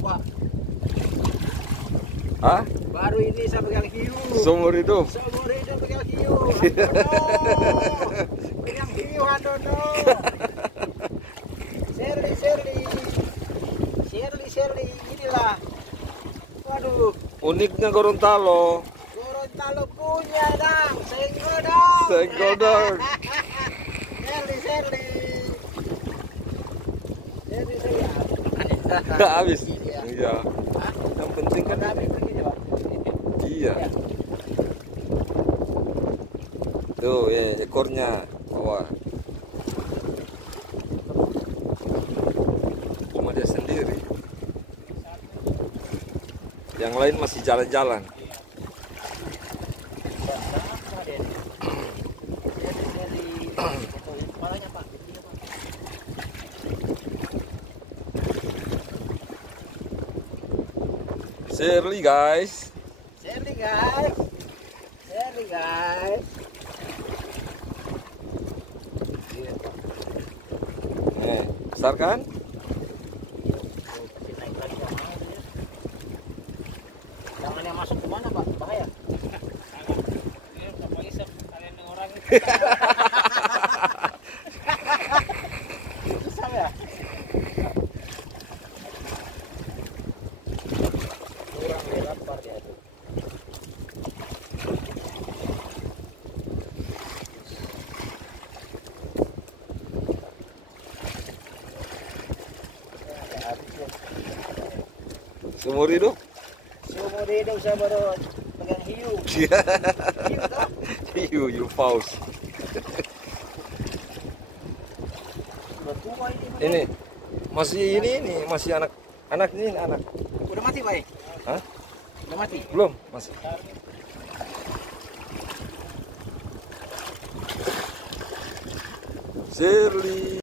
Pak. Hah? Baru ini saya pegang hiu. Seumur hidup? Seumur hidup pegang hiu. Pegang hiu, Handono. Shirley, inilah. Waduh. Uniknya Gorontalo. Gorontalo punya, Dang. Senggol dong. Senggol dong. Shirley. Habis. Iya. Yang penting kan iya. Tuh, ekornya bawah. Cuma dia sendiri. Yang lain masih jalan-jalan. Shirley guys. Besar kan? Jangan yang masuk kemana Pak? Bahaya. Susah ya? Kurang lapar dia tuh. Seumur hidup? Seumur hidup saya baru pegang hiu. Hiu toh? Hiu paus. Udah tua ini. Ini masih masih anak ini anak. Udah mati Pak? Hah? Udah mati? Belum, masih. Shirley.